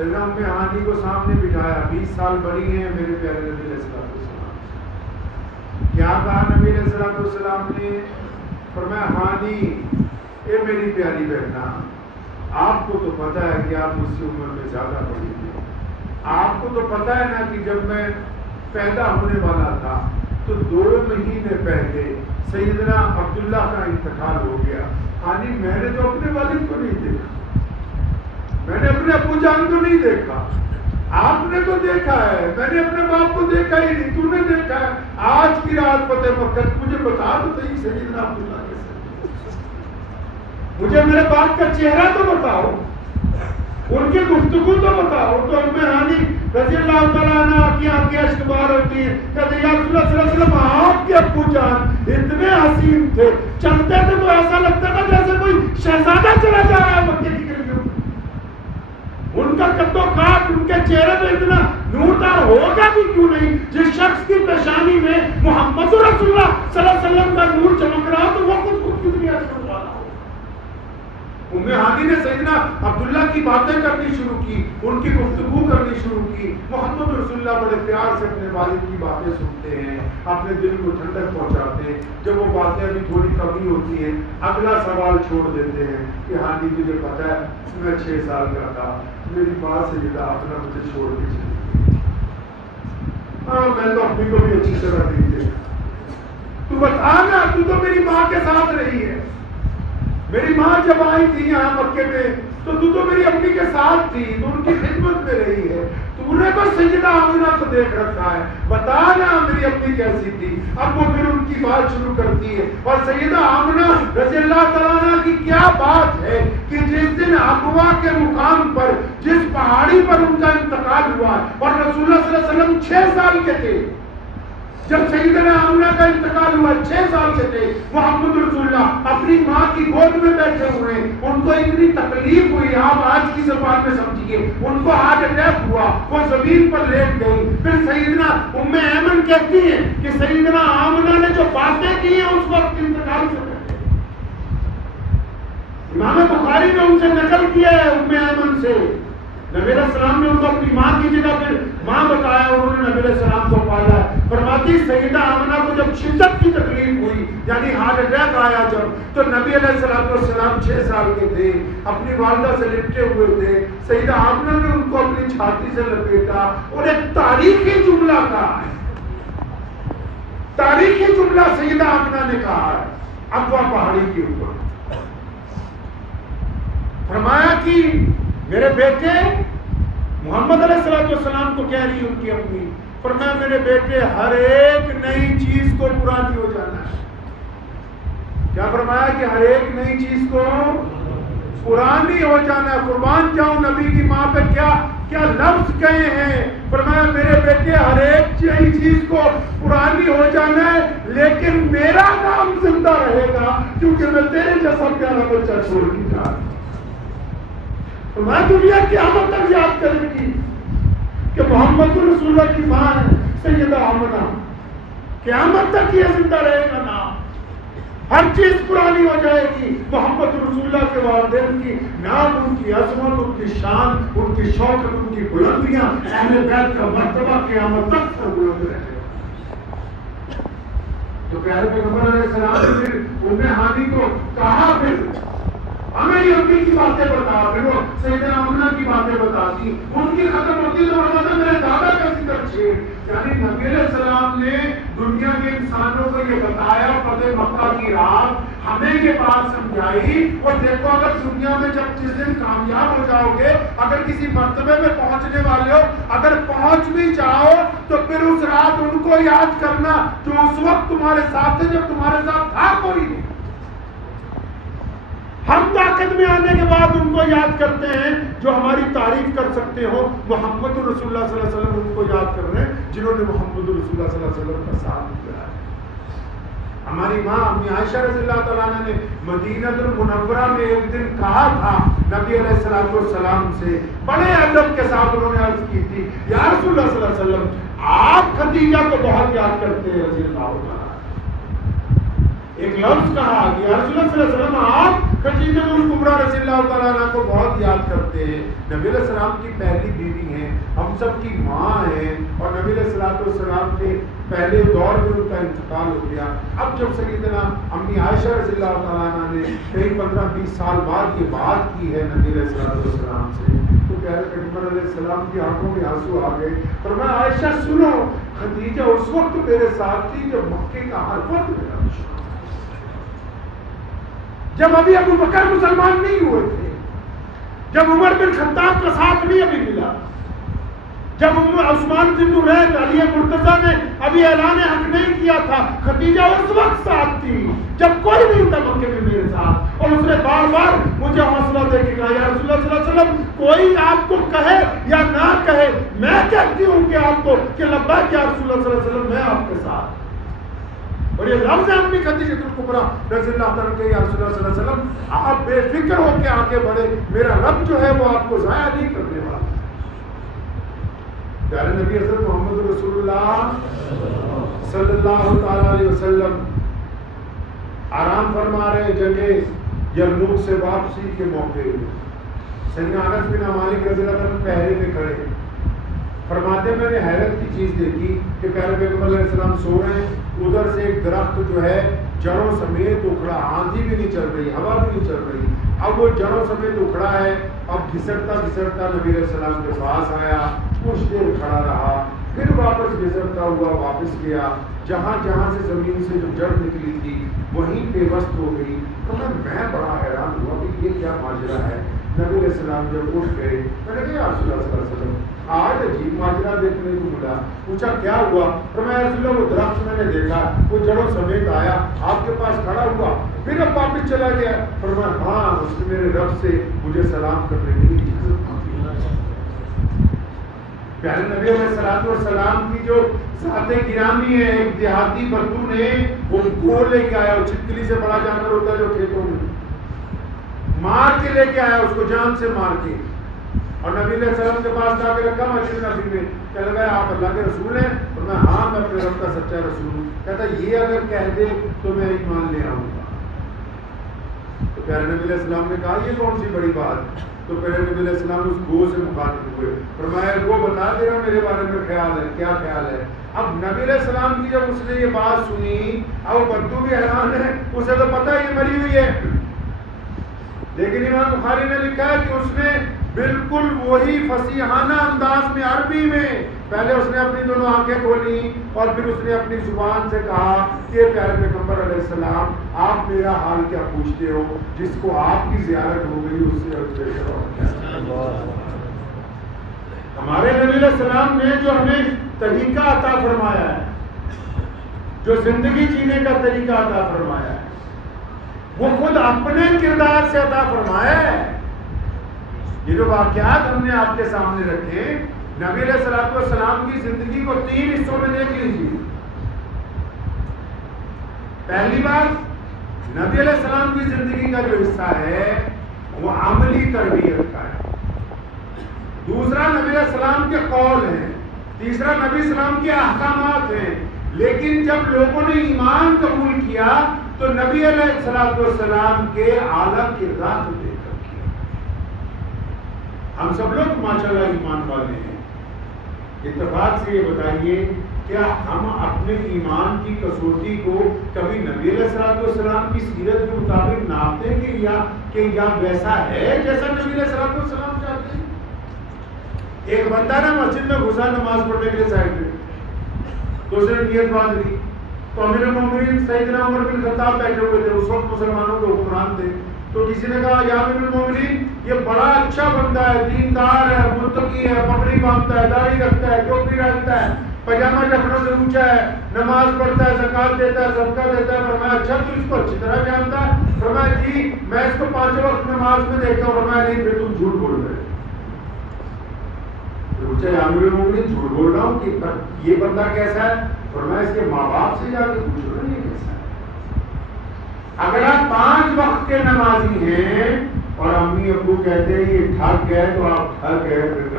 سیدنا ام ہانی کو سامنے بٹھایا، 20 سال بڑی ہیں میرے پیارے نبی علیہ السلام۔ کیا کہا نبی علیہ السلام نے؟ فرمایا ہانی اے میری پیاری بہنا، آپ کو تو پتہ ہے کہ آپ مجھ سے عمر میں زیادہ بڑی ہیں، آپ کو تو پتہ ہے نا کہ جب میں پیدا ہونے والا تھا تو 2 مہینے پہلے سیدنا عبداللہ کا انتقال ہو گیا۔ ہانی میں نے تو اپنے والد کو نہیں دیکھا، میں نے اپنے ابو جان کو نہیں دیکھا، آپ نے تو دیکھا ہے، میں نے اپنے باپ کو دیکھا ہی نہیں، تو نے دیکھا ہے۔ آج کی رات فتح مکہ مجھے بتا تو صحیح سیدنا عبداللہ کیسے، مجھے میرے باپ کا چہرہ تو بتاؤ، ان کی گفتگو تو بتاؤ۔ تو ام ہانی رضی اللہ تعالیٰ عنہ کی آنکھیں اشکبار ہوتی ہیں، کہتے ہیں یا رسول اللہ صلی اللہ علیہ وسلم آپ کے ابو جان اتنے حسین تھے، چلتے تھے تو ایسا لگتا تھا جیسے کوئی شہزادہ چلا جا رہا ہے مکے کی گلیوں میں، ان کا قد و قامت، ان کے چہرے پہ اتنا نور تھا، ہوگا بھی کیوں نہیں؟ جس شخص کی پیشانی میں محمد رسول اللہ صلی اللہ علیہ وسلم کا نور چمک رہا تو وہ خود کیوں نہیں ایسا ہو رہا؟ ام ہانی نے سیدنا عبداللہ کی باتیں کرنی شروع کی، ان کی گفتگو کرنی شروع کی۔ محمد رسول اللہ بڑے پیار سے اپنے والد کی باتیں سنتے ہیں، اپنے دل کو ٹھنڈک پہنچاتے ہیں۔ جب وہ باتیں ابھی تھوڑی کمی ہوتی ہیں، اگلا سوال چھوڑ دیتے ہیں کہ ہانی تجھے پتہ ہے میں 6 سال کا تھا، میری ماں سے یہ اپنا مجھے چھوڑ کے چلی گئی۔ میں تو اپنی کو بھی اچھی طرح نہیں دیکھا، تو بتا نا، تو میری ماں کے ساتھ رہی ہے، میری ماں جب آئی تھی یہاں مکے میں تو میری امی کے ساتھ تھی، تو ان کی خدمت میں رہی ہے، تو انہیں تو سیدہ آمنہ کو دیکھ رکھا ہے، بتا نا میری امی کیسی تھی۔ اب وہ پھر ان کی بات شروع کرتی ہے، اور سیدہ آمنہ رضی اللہ تعالیٰ عنہ کی کیا بات ہے کہ جس دن ابوا کے مقام پر، جس پہاڑی پر ان کا انتقال ہوا، اور رسول اللہ صلی اللہ علیہ وسلم 6 سال کے تھے جب سیدنا آمنہ کا انتقال ہوا، 6 سال کے تھے، محمد رسول اللہ اپنی ماں کی گود میں بیٹھے ہوئے، ان کو اتنی تکلیف ہوئی، آپ آج کی زبان میں سمجھیے، ان کو ہارٹ اٹیک ہوا، وہ زمین پر لیٹ گئی۔ پھر سیدنا ام ایمن کہتی ہیں کہ سیدنا آمنہ نے جو باتیں کی ہیں اس وقت انتقال سے پہلے، امام بخاری نے ان سے نقل کیا ہے ام ایمن سے، نبی علیہ السلام نے ان کو اپنی ماں کی جگہ پھر ماں بتایا، انہوں نے نبی علیہ السلام کو پالا۔ فرماتی سیدہ آمنہ کو جب شدت کی تکلیف ہوئی، یعنی ہارٹ اٹیک آیا جب، تو نبی علیہ السلام 6 سال کے تھے، اپنی والدہ سے لپٹے ہوئے تھے، سیدہ آمنہ نے ان کو اپنی چھاتی سے لپیٹا اور ایک تاریخی جملہ کہا ہے، تاریخی جملہ سیدہ آمنہ نے کہا ہے ابوا پہاڑی کے اوپر، فرمایا کہ میرے بیٹے محمد علیہ السلام کو کہہ رہی ان کی امی، فرمایا میرے بیٹے ہر ایک نئی چیز کو پرانی ہو جانا ہے۔ کیا فرمایا کہ ہر ایک نئی چیز کو پرانی ہو جانا ہے۔ قربان جاؤں نبی کی ماں پہ کیا کیا لفظ کہے ہیں، فرمایا میرے بیٹے ہر ایک نئی چیز کو پرانی ہو جانا ہے، لیکن میرا نام زندہ رہے گا، کیونکہ میں تیرے جیسا پیارا بچہ چھوڑ کے جا رہا ہوں۔ میں دنیا قیامت تک یاد کرے گی کہ محمد رسول اللہ کی ماں ہے سیدہ آمنہ، قیامت تک یہ زندہ رہے گا نام، ہر چیز پرانی ہو جائے گی۔ محمد رسول اللہ کے والدین کی نام، ان کی عظمت، ان کی شان، ان کی شوکت، ان کی بلندیاں، اہل بیت کا مرتبہ قیامت تک بلند رہے گا۔ تو پیارے پیغمبر علیہ السلام نے پھر ام ہانی کو کہا، پھر ہمیں یہ امی کی باتیں بتا، پھر وہ سیدنا آمنہ کی باتیں بتاتی، ان کی ختم ہوتی تو فرماتا میرے دادا کا ذکر چھیڑ، یعنی نبی علیہ السلام نے دنیا کے انسانوں کو یہ بتایا، فتح مکہ کی رات ہمیں یہ بات سمجھائی، اور دیکھو اگر دنیا میں جب جس دن کامیاب ہو جاؤ گے، اگر کسی مرتبے میں پہنچنے والے ہو، اگر پہنچ بھی جاؤ تو پھر اس رات ان کو یاد کرنا جو اس وقت تمہارے ساتھ تھے جب تمہارے ساتھ تھا کوئی نہیں۔ ہم طاقت میں آنے کے بعد ان کو یاد کرتے ہیں جو ہماری تعریف کر سکتے ہو، محمد رسول اللہ صلی اللہ علیہ وسلم ان کو یاد کر رہے ہیں جنہوں نے محمد رسول اللہ صلی اللہ علیہ وسلم کا ساتھ دیا ہے۔ ہماری ماں امی عائشہ رضی اللہ تعالیٰ عنہ نے مدینہ المنورہ میں ایک دن کہا تھا نبی علیہ السلام سے، بڑے ادب کے ساتھ انہوں نے عرض کی تھی، یا رسول اللہ صلی اللہ علیہ وسلم آپ خدیجہ کو بہت یاد کرتے ہیں رضی اللہ عنہ۔ ایک لفظ کہا کہ یا رسول اللہ صلی اللہ علیہ وسلم آپ خدیجہ الکبریٰ رضی اللہ تعالیٰ عنہ کو بہت یاد کرتے ہیں. نبی علیہ السلام کی پہلی بیوی ہیں, ہم سب کی ماں ہیں, اور نبی علیہ السلام کے پہلے دور میں ان کا انتقال ہو گیا. اب جب سیدنا امی عائشہ رضی اللہ تعالیٰ عنہ نے کئی 15-20 سال بعد یہ بات کی ہے نبی علیہ السلام سے, تو پیارے پیغمبر علیہ السلام کی آنکھوں میں آنسو آ گئے. فرمایا عائشہ سنو, خدیجہ اس وقت میرے ساتھ تھی جب مکے کا ہر وقت میرا, جب ابھی ابو بکر مسلمان نہیں ہوئے تھے, جب عمر بن خطاب کا ساتھ نہیں ابھی ملا, جب عثمان بن نورین علی مرتضیٰ نے ابھی اعلان حق نہیں کیا تھا, خدیجہ اس وقت ساتھ تھی جب کوئی نہیں تھا مکے میں میرے ساتھ. اور اس نے بار بار مجھے حوصلہ دے کے کہا, یا رسول اللہ صلی اللہ علیہ وسلم کوئی آپ کو کہے یا نہ کہے, میں کہتی ہوں کہ آپ کو کہ لبیک یا رسول اللہ صلی اللہ علیہ وسلم, میں آپ کے ساتھ. اور یہ لفظ ہے امی خدیجہ الکبریٰ رضی اللہ تعالیٰ عنہ, یا رسول اللہ صلی اللہ علیہ وسلم آپ بے فکر ہو کے آگے بڑھے, میرا رب جو ہے وہ آپ کو ضائع نہیں کرنے والا. پیارے نبی حضرت محمد رسول اللہ صلی اللہ تعالیٰ علیہ وسلم آرام فرما رہے جنگ یرموک سے واپسی کے موقع میں. سیدنا انس بن مالک رضی اللہ عنہ پہرے میں کھڑے فرماتے, میں نے حیرت کی چیز دیکھی کہ پیارے پیغمبر علیہ السلام سو رہے ہیں, ادھر سے ایک درخت جو ہے جڑوں سمیت اکھڑا, آندھی بھی نہیں چل رہی, ہوا بھی نہیں چل رہی, اب وہ جڑوں سمیت اکھڑا ہے. اب گھسرتا گھسرتا نبی علیہ السلام کے پاس آیا, کچھ دیر کھڑا رہا, پھر واپس گھسرتا ہوا واپس گیا. جہاں جہاں سے زمین سے جو جڑ نکلی تھی وہیں پہ وسط ہو گئی. تو میں بڑا حیران ہوا کہ یہ کیا ماجرا ہے. نبی علیہ السلام جب اٹھ گئے, میں نے کہا یا رسول اللہ صلی اللہ علیہ وسلم آج عجیب ماجرا دیکھنے کو ملا. پوچھا کیا ہوا؟ فرمایا رسول اللہ وہ درخت میں نے دیکھا, وہ جڑوں سمیت آیا, آپ کے پاس کھڑا ہوا, پھر اب واپس چلا گیا. فرمایا ہاں, اس نے میرے رب سے مجھے سلام کرنے کی اجازت مانگی. پیارے نبی علیہ السلام کی جو ذات گرامی ہے, ایک دیہاتی بدو نے وہ گھوڑ لے کے آیا, وہ چھپکلی سے بڑا جانور ہوتا ہے جو کھیتوں میں, مار کے لے کے آیا اس کو, جان سے مار کے, اور نبی علیہ السلام کے پاس جا کے رکھا مسجد نبی میں. کہنے لگا آپ اللہ کے رسول ہیں؟ اور میں ہاں, میں اپنے رب کا سچا رسول ہوں. کہتا یہ اگر کہہ دے تو میں ایمان لے آؤں گا. تو پیارے نبی علیہ السلام نے کہا یہ کون سی بڑی بات. تو پیارے نبی علیہ السلام اس گو سے مخاطب ہوئے, فرمایا وہ بتا تیرا میرے بارے میں خیال ہے, کیا خیال ہے؟ اب نبی علیہ السلام کی جب اس نے یہ بات سنی, اب وہ بدو بھی حیران ہے, اسے تو پتہ یہ مری ہوئی ہے, لیکن امام بخاری نے لکھا ہے کہ اس نے بالکل وہی فصیحانہ انداز میں عربی میں پہلے اس نے اپنی دونوں آنکھیں کھولی اور پھر اس نے اپنی زبان سے کہا کہ پیارے پیغمبر علیہ السلام آپ میرا حال کیا پوچھتے ہو, جس کو آپ کی زیارت ہو گئی اس سے ہمارے نبی علیہ السلام نے جو ہمیں طریقہ عطا فرمایا ہے, جو زندگی جینے کا طریقہ عطا فرمایا ہے, وہ خود اپنے کردار سے عطا فرمایا ہے. یہ جو واقعات ہم نے آپ کے سامنے رکھے, نبی علیہ السلام کی زندگی کو 3 حصوں میں دیکھ لیجیے. پہلی بات نبی علیہ السلام کی زندگی کا جو حصہ ہے وہ عملی تربیت کا ہے. دوسرا نبی علیہ السلام کے قول ہیں. تیسرا نبی السلام کے احکامات ہیں. لیکن جب لوگوں نے ایمان قبول کیا تو نبی علیہ السلام کے اعلیٰ کردار کو دیکھ کر کیا. ہم سب لوگ ماشاءاللہ ایمان والے ہیں. اتفاق سے یہ بتائیے کیا ہم اپنے ایمان کی کسوٹی کو کبھی نبی علیہ السلام کی سیرت کے مطابق ناپتے ہیں کہ یا ویسا ہے جیسا نبی علیہ السلام چاہتے ہیں؟ ایک بندہ نا مسجد میں گھسا نماز پڑھنے کے لیے سائڈ میں, تو اس نے نیت باندھ لی. تو امیر المومنین سیدنا عمر بن خطاب بیٹھے ہوئے تھے, اس وقت مسلمانوں کے حکمران تھے. تو کسی نے کہا یا امیر المومنین یہ بڑا اچھا بندہ ہے, دیندار ہے, متقی ہے, پگڑی باندھتا ہے, داڑھی رکھتا ہے, ٹوپی رکھتا ہے, پاجامہ ٹخنوں سے اونچا ہے, نماز پڑھتا ہے, زکات دیتا ہے, صدقہ دیتا ہے. فرمایا اچھا تو اس کو اچھی طرح جانتا ہے؟ فرمایا جی میں اس کو 5 وقت نماز میں دیکھتا ہوں. فرمایا نہیں پھر تم جھوٹ بول رہے. پوچھا یا امیر المومنین جھوٹ بول رہا ہوں کہ یہ بندہ کیسا ہے؟ فرمایا اس کے ماں باپ سے جا کے پوچھ رہا نہیں کیسا ہے. اگر آپ 5 وقت کے نمازی ہیں اور امی ابو کہتے ہیں یہ ٹھگ گئے تو آپ ٹھگ گئے.